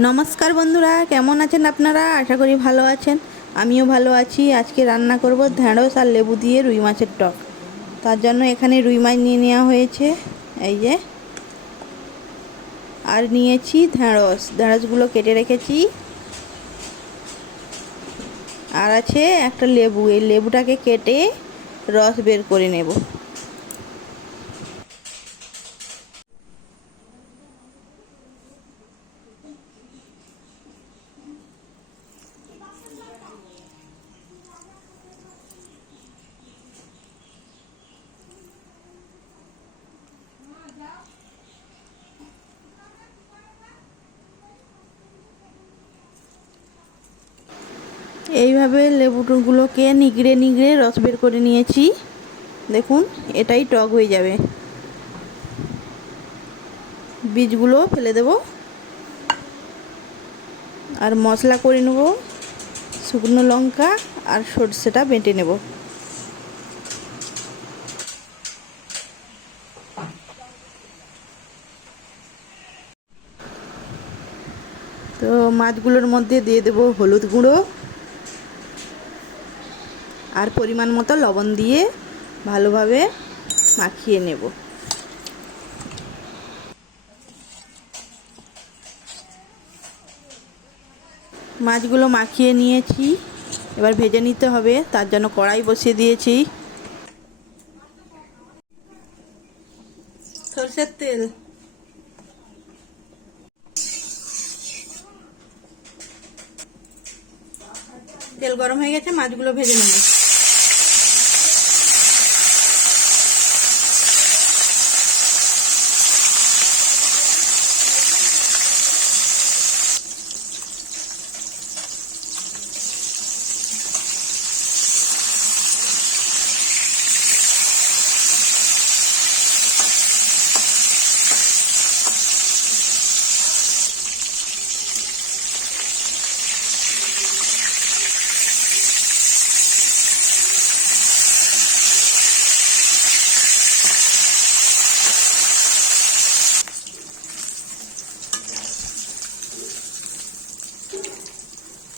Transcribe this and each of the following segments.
নমস্কার বন্ধুরা, কেমন আছেন আপনারা? আশা করি ভালো আছেন। আমিও ভালো আছি। আজকে রান্না করব ঢ্যাঁড়স আর লেবু দিয়ে রুই মাছের টক। তার জন্য এখানে রুই মাছ নিয়ে নেওয়া হয়েছে। এই যে। আর নিয়েছি ঢ্যাঁড়স। ঢ্যাঁড়সগুলো কেটে রেখেছি। আর আছে একটা লেবু। এই লেবুটাকে কেটে রস বের করে নেব। এইভাবে লেবুগুলোকে নিগড়ে নিগড়ে রস বের করে নিয়েছি। দেখুন, এটাই টক হয়ে যাবে। বীজগুলো ফেলে দেব। আর মশলা করে নেব, শুকনো লঙ্কা আর সর্ষেটা বেটে নেব। তো মাছগুলোর মধ্যে দিয়ে দেব হলুদ গুঁড়ো। আর পরিমাণ মতো লবণ দিয়ে ভালোভাবে মাখিয়ে নেব। মাছগুলো মাখিয়ে নিয়েছি। এবার ভেজে নিতে হবে, তার জন্য কড়াই বসিয়ে দিয়েছি। সরষের তেল। তেল গরম হয়ে গেছে, মাছগুলো ভেজে নেব।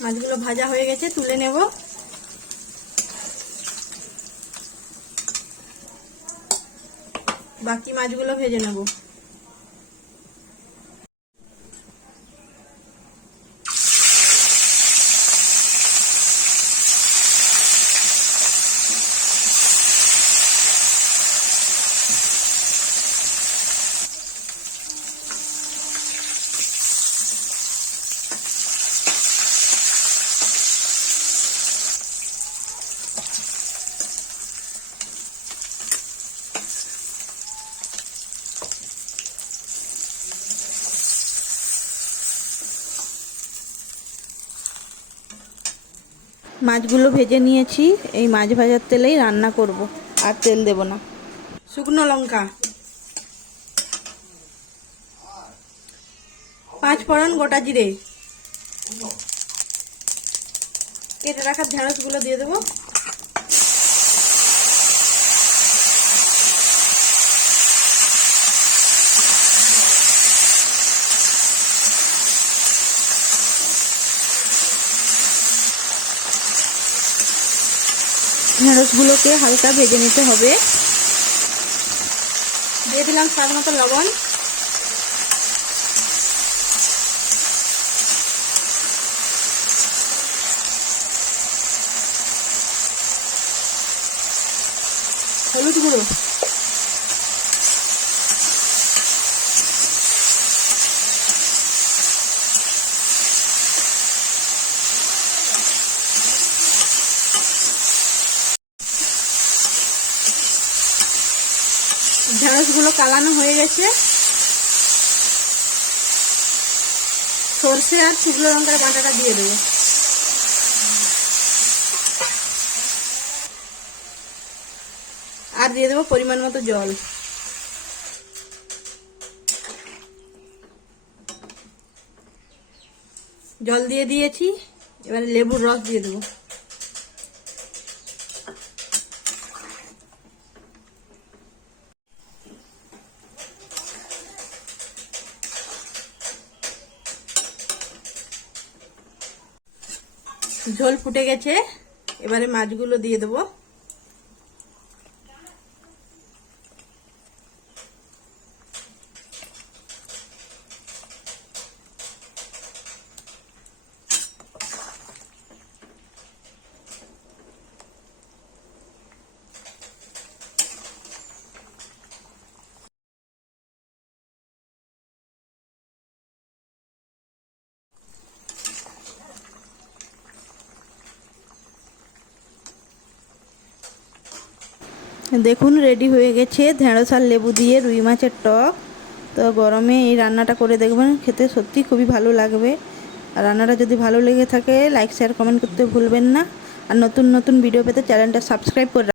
মাছগুলো ভাজা হয়ে গেছে তুলে নেব। বাকি মাছগুলো ভেজে নেব। মাছগুলো ভেজে নিয়েছি, এই মাছ ভাজার তেলেই রান্না করব, আর তেল দেব না। শুকনো লঙ্কা। পাঁচ ফোড়ন গোটা জিরে। কেটে রাখার ঢেঁড়সগুলো দিয়ে দেবো। ঢেঁড়সগুলোকে হালকা ভেজে নিতে হবে। দিয়ে দিলাম স্বাদ মতো লবণ। হলুদ গুঁড়ো। ঢেঁড়সগুলো কালানো হয়ে গেছে। সর্ষে আর শুকনো লঙ্কার কাঁটাটা দিয়ে দেবো। আর দিয়ে দেবো পরিমাণ মতো জল। জল দিয়ে দিয়েছি, এবারে লেবুর রস দিয়ে দেবো। ঝোল ফুটে গেছে। এবারে মাছগুলো দিয়ে দেবো। দেখুন রেডি হয়ে গেছে। ঢেঁড়স আর লেবু দিয়ে রুই মাছের টক। তো গরমে এই রান্নাটা করে দেখবেন, খেতে সত্যি খুবই ভালো লাগবে। আর রান্নাটা যদি ভালো লেগে থাকে লাইক শেয়ার কমেন্ট করতে ভুলবেন না। আর নতুন নতুন ভিডিও পেতে চ্যানেলটা সাবস্ক্রাইব করে